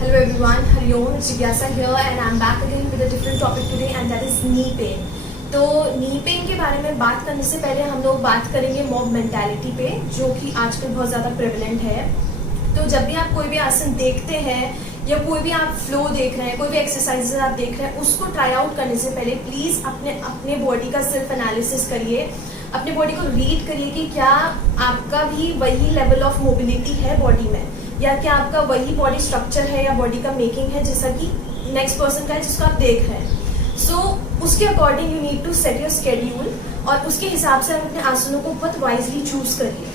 Hello everyone, Hariom, it's Jigyasa here and I'm back again with a different topic today and that is knee pain. तो knee pain के बारे में बात करने से पहले हम लोग बात करेंगे मॉब मेंटालिटी पे, जो कि आजकल बहुत ज़्यादा प्रेवलेंट है। तो जब भी आप कोई भी आसन देखते हैं या कोई भी आप फ्लो देख रहे हैं, कोई भी एक्सरसाइजेज आप देख रहे हैं, उसको ट्राई आउट करने से पहले प्लीज़ अपने बॉडी का सेल्फ एनालिसिस करिए, अपने बॉडी को रीड करिए कि क्या आपका भी वही लेवल ऑफ मोबिलिटी है बॉडी में, या क्या आपका वही बॉडी स्ट्रक्चर है या बॉडी का मेकिंग है जैसा कि नेक्स्ट पर्सन का है जिसको आप देख रहे हैं। सो उसके according you need to set your schedule और उसके हिसाब से आप अपने आसनों को बहुत वाइजली चूज करिए।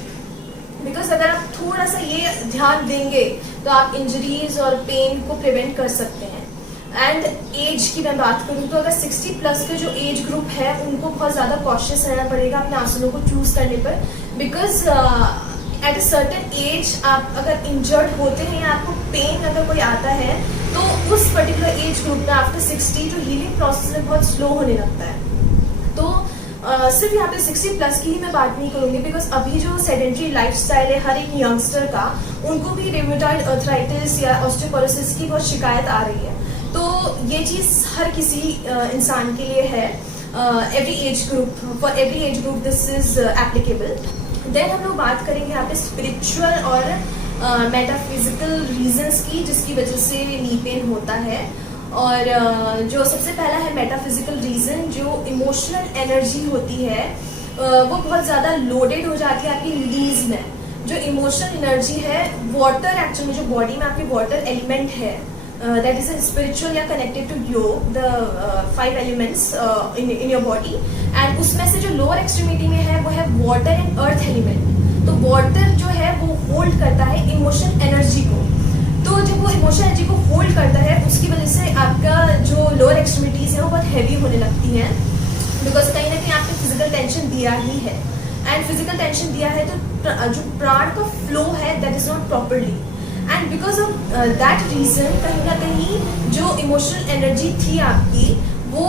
बिकॉज अगर आप थोड़ा सा ये ध्यान देंगे तो आप इंजरीज और पेन को प्रिवेंट कर सकते हैं। एंड एज की मैं बात करूँ तो अगर 60 प्लस का जो एज ग्रुप है उनको बहुत ज़्यादा कॉशियस रहना पड़ेगा अपने आसनों को चूज करने पर। Because at a certain age आप अगर इंजर्ड होते हैं या आपको पेन अगर कोई आता है तो उस पर्टिकुलर एज ग्रुप में आफ्टर 60 जो हीलिंग प्रोसेस है बहुत स्लो होने लगता है। तो सिर्फ यहाँ पे 60 प्लस की ही मैं बात नहीं करूँगी, बिकॉज अभी जो सेडेंट्री लाइफस्टाइल है हर एक यंगस्टर का, उनको भी रेमेटॉइड अर्थराइटिस या ऑस्टियोपोरोसिस की बहुत शिकायत आ रही है। तो ये चीज़ हर किसी इंसान के लिए है, every age group, for every age group this is applicable. Then हम लोग बात करेंगे यहाँ पे स्पिरिचुअल और मेटाफिजिकल रीजंस की जिसकी वजह से नी पेन होता है। और जो सबसे पहला है मेटाफिजिकल रीजन, जो इमोशनल एनर्जी होती है वो बहुत ज़्यादा लोडेड हो जाती है आपकी नीज में। जो इमोशनल एनर्जी है वाटर, एक्चुअली जो बॉडी में आपकी वाटर एलिमेंट है, that is a spiritual या connected to yoga, the 5 elements in your body, and उसमें से जो lower extremity में है वो है water and earth element। तो water जो है वो hold करता है emotion energy को। तो जब वो emotion energy को hold करता है उसकी वजह से आपका जो lower extremities है वो बहुत heavy होने लगती हैं, because कहीं ना कहीं आपने physical tension दिया ही है, and physical tension दिया है तो जो प्राण का flow है that is not properly, and because of that reason कहीं ना कहीं जो इमोशनल एनर्जी थी आपकी वो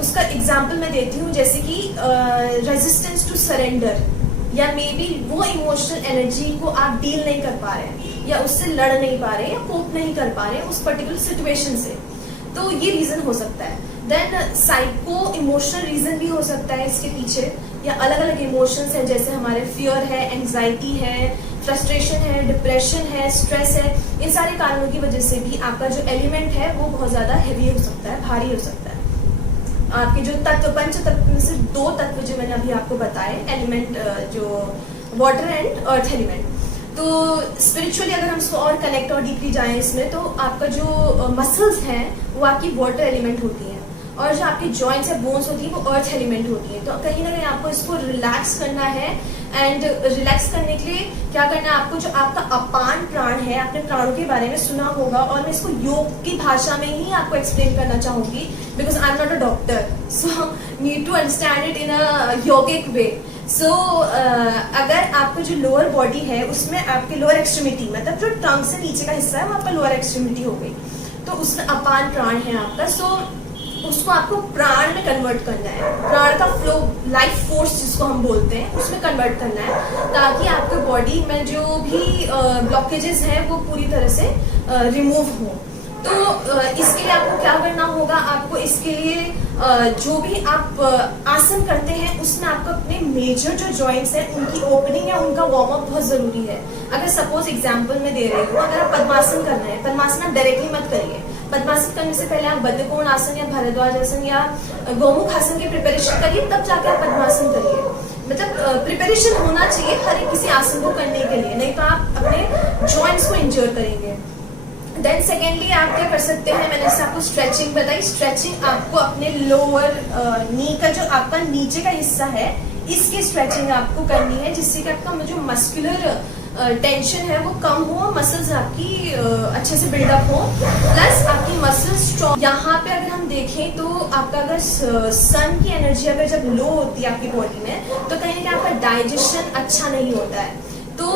उसका एग्जाम्पल मैं देती हूँ, जैसे कि रेजिस्टेंस टू सरेंडर, या मे बी वो इमोशनल एनर्जी को आप डील नहीं कर पा रहे हैं या उससे लड़ नहीं पा रहे हैं या कोप नहीं कर पा रहे हैं उस पर्टिकुलर सिचुएशन से। तो ये रीजन हो सकता है। देन साइको इमोशनल रीजन भी हो सकता है इसके पीछे, या अलग अलग इमोशंस हैं जैसे हमारे फियर है, एंग्जाइटी है, फ्रस्ट्रेशन है, डिप्रेशन है, स्ट्रेस है। इन सारे कारणों की वजह से भी आपका जो एलिमेंट है वो बहुत ज्यादा हैवी हो सकता है, भारी हो सकता है। आपके जो तत्व, पंच तत्व में से 2 तत्व जो मैंने अभी आपको बताए, एलिमेंट जो वाटर एंड अर्थ एलिमेंट। तो स्पिरिचुअली अगर हम इसको और कनेक्ट और डीपली जाएं इसमें, तो आपका जो मसल्स हैं वो आपकी वाटर एलिमेंट होती है, और जो आपकी जॉइंट्स या बोन्स होती है वो अर्थ एलिमेंट होती है। तो कहीं ना कहीं आपको इसको रिलैक्स करना है, एंड रिलैक्स करने के लिए क्या करना है आपको, जो आपका अपान प्राण है, आपने प्राणों के बारे में सुना होगा और मैं इसको योग की भाषा में ही आपको एक्सप्लेन करना चाहूंगी, because I am not a doctor, so need to understand it in a yogic way. So अगर आपको जो लोअर बॉडी है उसमें आपके लोअर एक्सट्रीमिटी, मतलब जो टंग से नीचे का हिस्सा है वो आपका लोअर एक्सट्रीमिटी हो गई, तो उसमें अपान प्राण है आपका। सो उसको आपको प्राण में कन्वर्ट करना है, प्राण का फ्लो, लाइफ फोर्स जिसको हम बोलते हैं, उसमें कन्वर्ट करना है, ताकि आपके बॉडी में जो भी ब्लॉकेजेस हैं वो पूरी तरह से रिमूव हो। तो इसके लिए आपको क्या करना होगा, आपको इसके लिए जो भी आप आसन करते हैं उसमें आपको अपने मेजर जो जॉइंट्स हैं उनकी ओपनिंग या उनका वार्म अप बहुत जरूरी है। अगर सपोज एग्जांपल में दे रही हूँ, अगर आप पद्मासन करना है, पद्मासन आप डायरेक्टली मत करिए। पद्मासन करने से पहले आप बद्धकोण आसन या भरद्वाज आसन या गोमुख आसन की प्रिपरेशन करिए, तब जाकर आप पद्मासन करिए। मतलब प्रिपरेशन होना चाहिए हर एक किसी आसन को करने के लिए, नहीं तो आप अपने जॉइंट्स को इंजर करेंगे। देन सेकेंडली आप क्या कर सकते हैं, मैंने इससे आपको स्ट्रेचिंग बताई। स्ट्रेचिंग आपको अपने लोअर नी का जो आपका नीचे का हिस्सा है इसकी स्ट्रेचिंग आपको करनी है, जिससे कि आपका जो मस्कुलर टेंशन है वो कम हो, मसल्स आपकी अच्छे से बिल्डअप हो, प्लस आपकी मसल्स स्ट्रॉन्ग। यहाँ पे अगर हम देखें तो आपका अगर सन की एनर्जी अगर जब लो होती है आपकी बॉडी में, तो कहीं ना कहीं आपका डाइजेशन अच्छा नहीं होता है, तो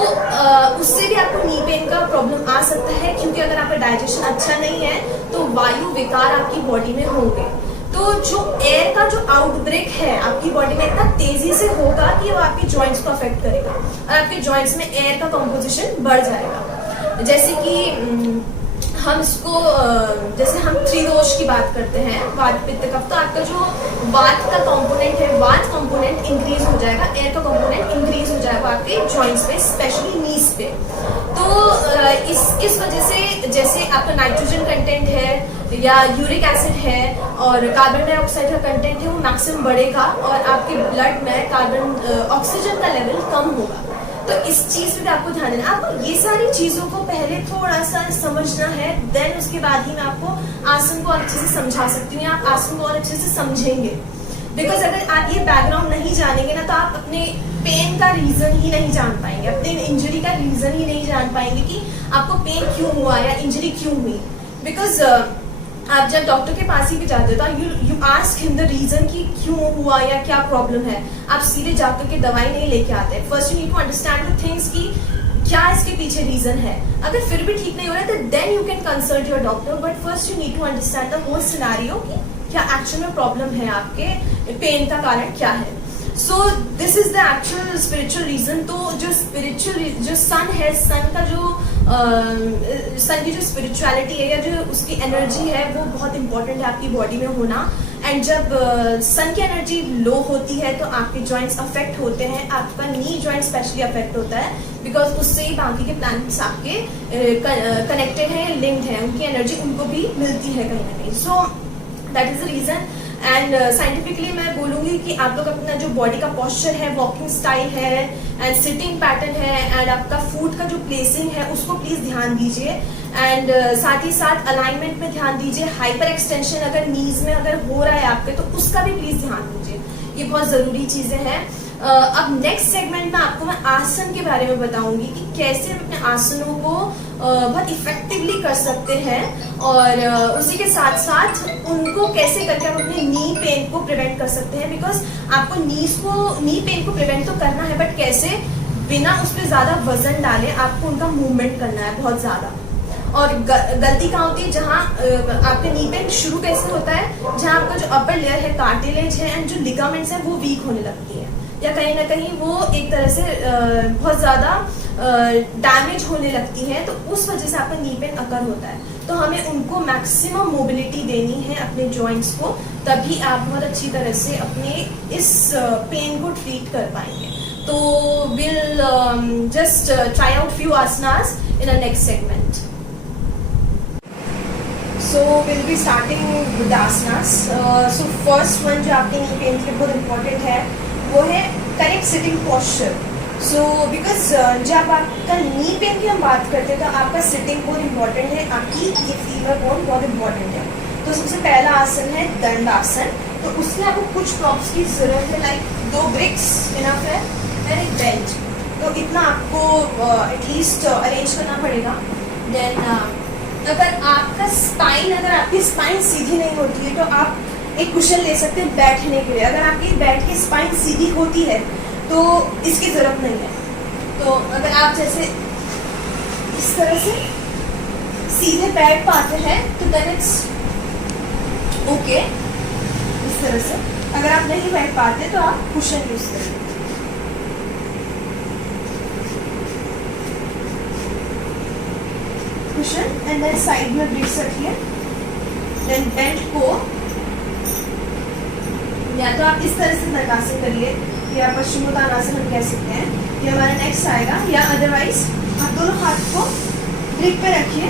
उससे भी आपको नी पेन का प्रॉब्लम आ सकता है, क्योंकि अगर आपका डाइजेशन अच्छा नहीं है तो वायु विकार आपकी बॉडी में होंगे। तो जो एयर का जो आउटब्रेक है आपकी बॉडी में इतना तेजी से होगा कि वो आपकी जॉइंट्स को अफेक्ट करेगा और आपके जॉइंट्स में एयर का कंपोजिशन बढ़ जाएगा। जैसे कि हम इसको जैसे हम त्रिदोष की बात करते हैं, वात पित्त कफ, तो आपका जो वात का कंपोनेंट है, वात कंपोनेंट इंक्रीज हो जाएगा, एयर का कंपोनेंट इंक्रीज हो जाएगा आपके जॉइंट्स पे, स्पेशली नीज पे। तो इस वजह से जैसे आपका नाइट्रोजन कंटेंट है या यूरिक एसिड है और कार्बन डाइऑक्साइड का कंटेंट है, वो मैक्सिमम बढ़ेगा और आपके ब्लड में कार्बन ऑक्सीजन का लेवल कम होगा। तो इस चीज पे आपको ध्यान देना, आपको ये सारी चीजों को पहले थोड़ा सा समझना है, देन उसके बाद ही मैं आपको आसन को और अच्छे से समझा सकती हूँ, आप आसन को और अच्छे से समझेंगे। बिकॉज अगर आप ये बैकग्राउंड नहीं जानेंगे ना, तो आप अपने पेन का रीजन ही नहीं जान पाएंगे, अपने इंजरी का रीजन ही नहीं जान पाएंगे कि आपको पेन क्यों हुआ या इंजरी क्यों हुई। बिकॉज आप जब डॉक्टर के पास ही भी जाते हो तो you ask him the reason कि क्यों हुआ या क्या प्रॉब्लम है। आप सीधे जाकर के दवाई नहीं लेके आते। First you need to understand the things कि क्या इसके पीछे रीजन है। अगर फिर भी ठीक नहीं हो रहा है तो then you can consult your doctor, but first you need to understand the whole scenario कि क्या एक्चुअल में प्रॉब्लम है, आपके पेन का कारण क्या है। So this is the actual spiritual reason. तो जो स्पिरिचुअल जो सन है, सन का जो सन की जो स्पिरिचुअलिटी है या जो उसकी एनर्जी है वो बहुत इंपॉर्टेंट है आपकी बॉडी में होना। एंड जब सन की एनर्जी लो होती है तो आपके जॉइंट्स अफेक्ट होते हैं, आपका नी जॉइंट स्पेशली अफेक्ट होता है, बिकॉज उससे ही बाकी के प्लैनेट्स आपके कनेक्टेड हैं, लिंक्ड हैं, उनकी एनर्जी उनको भी मिलती है कहीं ना कहीं। So that is the reason. And scientifically मैं बोलूंगी कि आप लोग अपना जो बॉडी का पोस्चर है, वॉकिंग स्टाइल है एंड सिटिंग पैटर्न है एंड आपका फूड का जो प्लेसिंग है उसको प्लीज ध्यान दीजिए। एंड साथ ही साथ अलाइनमेंट में ध्यान दीजिए। हाइपर एक्सटेंशन अगर नीज में अगर हो रहा है आपके तो उसका भी प्लीज ध्यान दीजिए, ये बहुत जरूरी चीजें हैं। अब नेक्स्ट सेगमेंट में आपको मैं आसन के बारे में बताऊंगी कि कैसे हम अपने आसनों को बहुत इफेक्टिवली कर सकते हैं और उसी के साथ साथ उनको कैसे करके हम अपने नी पेन को प्रिवेंट कर सकते हैं। बिकॉज आपको नी पेन को प्रिवेंट तो करना है, बट कैसे बिना उस पर ज्यादा वजन डाले आपको उनका मूवमेंट करना है बहुत ज्यादा। और गलती कहाँ होती है, जहाँ आपके नी पेन शुरू कैसे होता है, जहाँ आपका जो अपर लेयर है, कार्टिलेज है एंड जो लिगामेंट्स है वो वीक होने लगती है या कहीं ना कहीं वो एक तरह से बहुत ज्यादा डैमेज होने लगती है, तो उस वजह से आपका नी पेन अकर होता है। तो हमें उनको मैक्सिमम मोबिलिटी देनी है अपने जॉइंट्स को, तभी आप बहुत अच्छी तरह से अपने इस पेन को ट्रीट कर पाएंगे। तो will just try out few asanas in a next segment. So we'll be starting with the asanas. So first one जो आपके नी पेन के लिए बहुत इम्पोर्टेंट है वो है correct sitting posture. So because जब आपका नी पेन की हम बात करते हैं तो आपका सिटिंग बहुत इम्पोर्टेंट है, आपकी ये फीवर बोन बहुत इम्पोर्टेंट है। तो सबसे पहला आसन है दंड आसन। तो उसमें आपको कुछ प्रॉप्स की जरूरत है, लाइक 2 ब्रिक्स इनफ है एंड एक बेंच। तो इतना आपको एटलीस्ट अरेंज करना पड़ेगा। देन अगर आपका स्पाइन, अगर आपकी स्पाइन सीधी नहीं होती है तो आप एक कुशन ले सकते हैं बैठने के लिए। अगर आपकी बैठ की स्पाइन सीधी होती है तो इसकी जरूरत नहीं है। तो अगर आप जैसे इस तरह से सीधे बैठ पाते हैं तो देन इट्स ओके। इस तरह से अगर आप नहीं बैठ पाते तो आप कुशन यूज करें। एंड देन साइड में ब्रिक्स रखिए। देन बेल्ट को या तो आप इस तरह से नकासे करिए या पश्चिमोत्तानासन हम कह सकते हैं, ये हमारा नेक्स्ट आएगा, या अदरवाइज आप दोनों हाथ को ब्रिक पे रखिए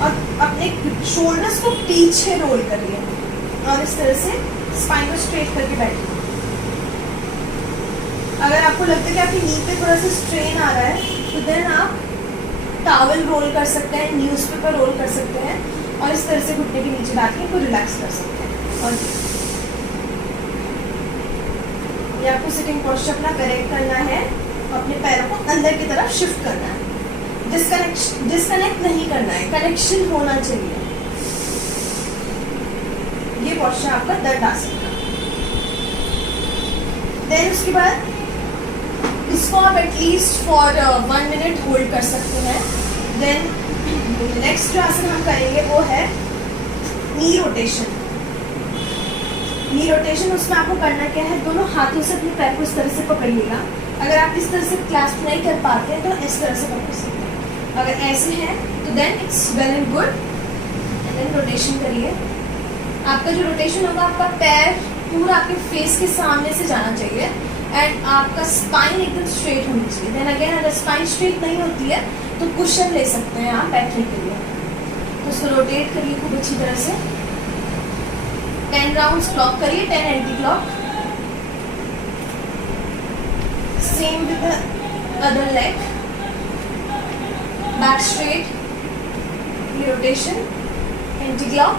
और अपने शोल्डर्स को पीछे रोल करिए और इस तरह से स्पाइन को स्ट्रेट करके बैठिए। अगर आपको लगता है कि आपकी नी पे थोड़ा सा स्ट्रेन आ रहा है तो देन आप टॉवल रोल कर सकते हैं, न्यूज़पेपर रोल कर सकते हैं और इस तरह से घुटने के नीचे बैठ के इनको रिलैक्स कर सकते हैं। और ये आपको सिटिंग पोस्चर अपना करेक्ट करना है, अपने पैरों को अंदर की तरफ शिफ्ट करना है, डिस्कनेक्ट नहीं करना है, कनेक्शन होना चाहिए। ये पोस्चर आपका दंड आसन का। देन उसके बाद इसको आप एटलीस्ट फॉर 1 मिनट होल्ड कर सकते हैं। देन नेक्स्ट जो आसन हम करेंगे वो है नी रोटेशन। नी रोटेशन उसमें आपको करना क्या है, दोनों हाथों से अपने पैर को इस तरह से पकड़िएगा। अगर आप इस तरह से क्लास्प नहीं कर पाते हैं तो इस तरह से पकड़ सकते हैं। अगर ऐसे हैं तो then it's well and good. Then rotation करिए। आपका जो रोटेशन होगा, आपका पैर पूरा आपके फेस के सामने से जाना चाहिए एंड आपका स्पाइन एकदम स्ट्रेट होनी चाहिए। देन अगेन अगर स्पाइन स्ट्रेट नहीं होती है तो कुशन ले सकते हैं आप बैठने के लिए। तो उसको रोटेट करिए खूब अच्छी तरह से। 10 राउंड्स क्लॉक करिए, 10 anti clock. Same with the other leg, back straight, rotation, anti clock,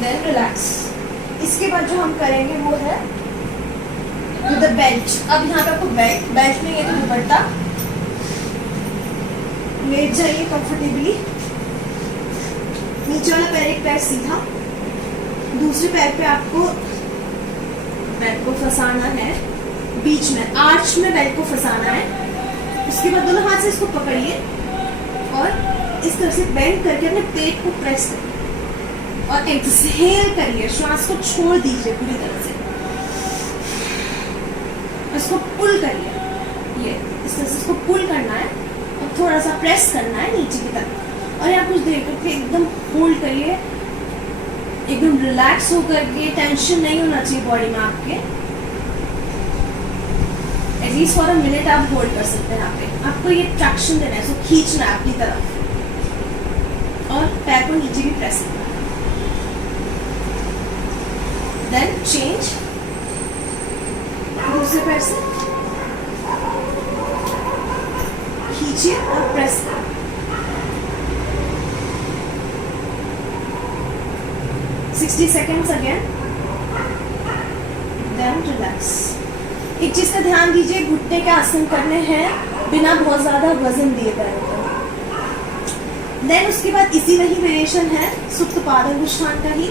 then relax. इसके बाद जो हम करेंगे वो है विद द बेल्ट। अब यहाँ पे आपको बेल्ट नहीं है तो दुपट्टा, लेट जाइए कंफर्टेबली। नीचे वाला पैर, एक पैर सीधा, दूसरे पैर पे आपको बेल्ट को फंसाना है, बीच में आर्च में बेल्ट को फंसाना है। उसके बाद दोनों हाथ से इसको पकड़िए और इस तरह से बेंड करके अपने पेट को प्रेस करिए और एक्सहेल करिए, श्वास को छोड़ दीजिए पूरी तरह से। इसको पुल करिए, ये इस तरह से इसको पुल करना है और थोड़ा सा प्रेस करना है नीचे की तरफ। और यहाँ कुछ देर करके एकदम होल्ड करिए, एकदम रिलैक्स होकर के, टेंशन नहीं होना चाहिए बॉडी में आपके। एटलीस्ट फॉर अ मिनट आप होल्ड कर सकते हैं यहाँ पे। आपको ये ट्रैक्शन देना है, इसको खींचना है अपनी तरफ और पैर को नीचे भी प्रेस करना है। देन चेंज, दूसरे पैर से खींचिए और प्रेस करें। Sixty seconds again, then relax। एक चीज का ध्यान दीजिए, घुटने के आसन करने हैं बिना बहुत ज्यादा वजन दिए पैरों को। देन उसके बाद इसी वही वेरिएशन है सुप्त पादांगुष्ठान का ही।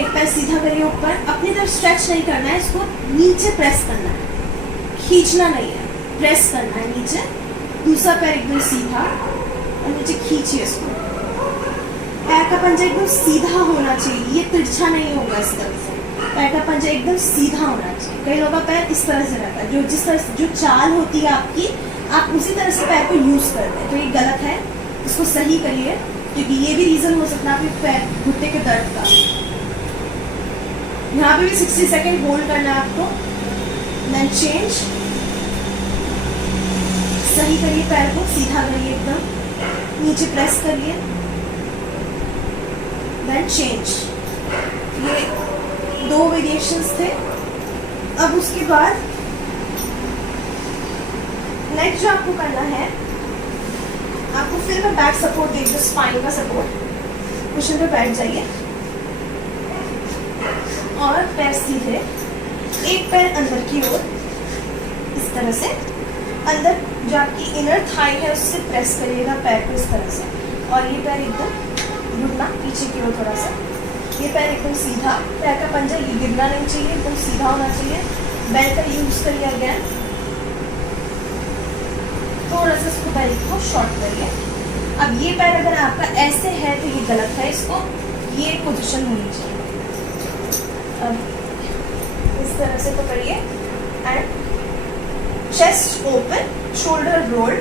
एक पैर सीधा करिए ऊपर, अपनी तरफ स्ट्रेच नहीं करना है, इसको नीचे प्रेस करना है, खींचना नहीं है, प्रेस करना है नीचे। दूसरा पैर एकदम सीधा और नीचे खींचिए इसको। पैर का पंजा एकदम सीधा होना चाहिए, ये तिरछा नहीं होगा इस तरह से। पैर का पंजा एकदम सीधा होना चाहिए। कई लोगों का पैर इस तरह से रहता है, जो जिस तरह जो चाल होती है आपकी, आप उसी तरह से पैर को यूज करते हैं, तो ये गलत है। इसको सही करिए, क्योंकि ये भी रीजन हो सकता है आपके पैर घुटने के दर्द का। यहाँ पे भी 60 सेकेंड होल्ड करना है आपको। देन चेंज, सही करिए, पैर को सीधा करिए, एकदम नीचे प्रेस करिए। Then change. ये 2 वेरिएशंस थे। अब उसके बाद नेक्स्ट जो आपको करना है, आपको फिर मैं बैक सपोर्ट दीजिए, स्पाइन का सपोर्ट। कुशन पे बैठ जाइए और पैर सीधे, एक पैर अंदर की ओर इस तरह से, अंदर जो आपकी इनर थाई है उससे प्रेस करिएगा पैर को इस तरह से। और ये पैर एकदम घुटना पीछे की ओर थोड़ा सा, ये पैर एकदम सीधा, पैर का पंजा ये गिरना नहीं चाहिए, एकदम सीधा होना चाहिए। बेल्ट का यूज करिए अगेन, थोड़ा सा इसको बेल्ट को शॉर्ट करिए। अब ये पैर अगर आपका ऐसे है तो ये गलत है, इसको ये पोजीशन होनी चाहिए। अब इस तरह से पकड़िए and chest open, shoulder rolled,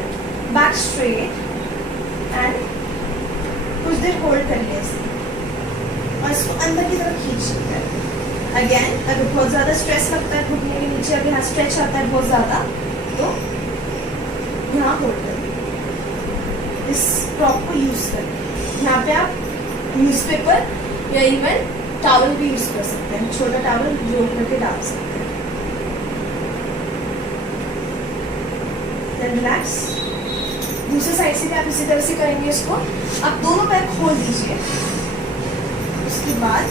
back straight and कुछ देर होल्ड करिए इसे और इसको अंदर की तरफ खींचिए। अगेन अगर बहुत ज्यादा स्ट्रेस लगता है घुटने के नीचे, अगर यहाँ स्ट्रेच आता है बहुत ज्यादा, तो यहाँ होल्ड करिए, इस प्रॉप को यूज करिए। यहाँ पे आप न्यूज़पेपर या इवन टॉवल भी यूज कर सकते हैं, छोटा टॉवल जोड़ करके डाल सकते हैं। Then relax. दूसरे साइड से भी आप इसी तरह से करेंगे इसको। आप दोनों पैर खोल दीजिए। उसके बाद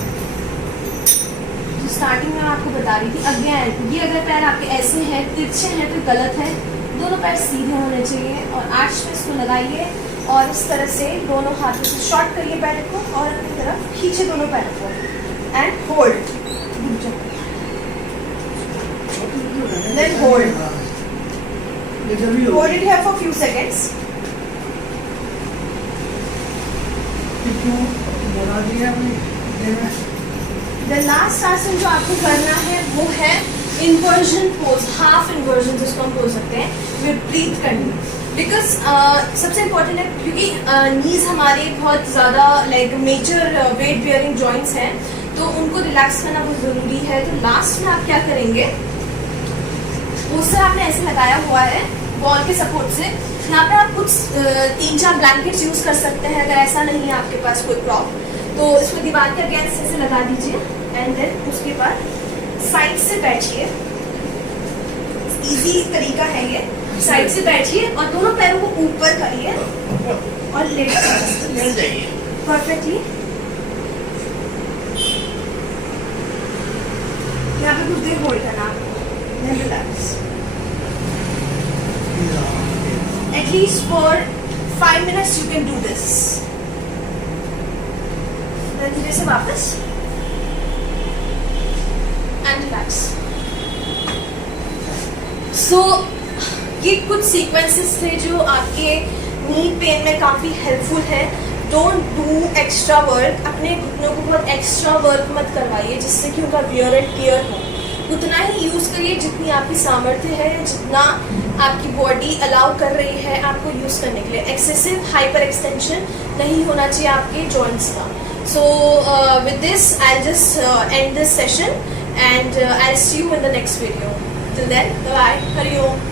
जो स्टार्टिंग में आपको बता रही थी, अगेन ये अगर पैर आपके ऐसे हैं, तिरछे हैं तो गलत है। दोनों पैर सीधे होने चाहिए और आर्च में इसको लगाइए और इस तरह से दोनों हाथों से शॉर्ट करिए पैर को और अपनी तरफ खींचे दोनों पैर को and hold. Then hold, hold it here for few seconds। The last आसन जो आपको करना है वो है इन्वर्जन पोज, हाफ इन्वर्जन जिसको हम बोल सकते हैं, विपरीत करनी। बिकॉज सबसे इम्पोर्टेंट है क्योंकि नीज हमारे बहुत ज़्यादा like major weight bearing joints हैं, तो उनको रिलैक्स करना बहुत ज़रूरी है। तो लास्ट में आप क्या करेंगे, पोस्टर आपने ऐसे लगाया हुआ है वॉल के सपोर्ट से, यहाँ पे आप कुछ 3-4 ब्लैंकेट्स यूज़ कर सकते हैं। अगर ऐसा नहीं है आपके पास कोई प्रॉप, तो इसको दीवार के अगेंस्ट ऐसे लगा दीजिए एंड देन उसके बाद साइड से बैठिए। इजी तरीका है ये, साइड से बैठिए और दोनों पैरों को ऊपर करिए और लेट जाइए परफेक्टली। यहाँ पे कुछ देर होल्ड करना, relax at least for 5 minutes you can do this. then धीरे से वापस and relax. so ये कुछ सीक्वेंसेस थे जो आपके नी पेन में काफ़ी हेल्पफुल है। डोंट डू एक्स्ट्रा वर्क, अपने घुटनों को बहुत एक्स्ट्रा वर्क मत करवाइए जिससे कि उनका वियर एंड टियर हो। उतना ही यूज़ करिए जितनी आपकी सामर्थ्य है, जितना आपकी बॉडी अलाउ कर रही है आपको यूज़ करने के लिए। एक्सेसिव हाइपर एक्सटेंशन नहीं होना चाहिए आपके जॉइंट्स का। So with this I just end this session and I see you in the next video. Till then bye, Hari Om.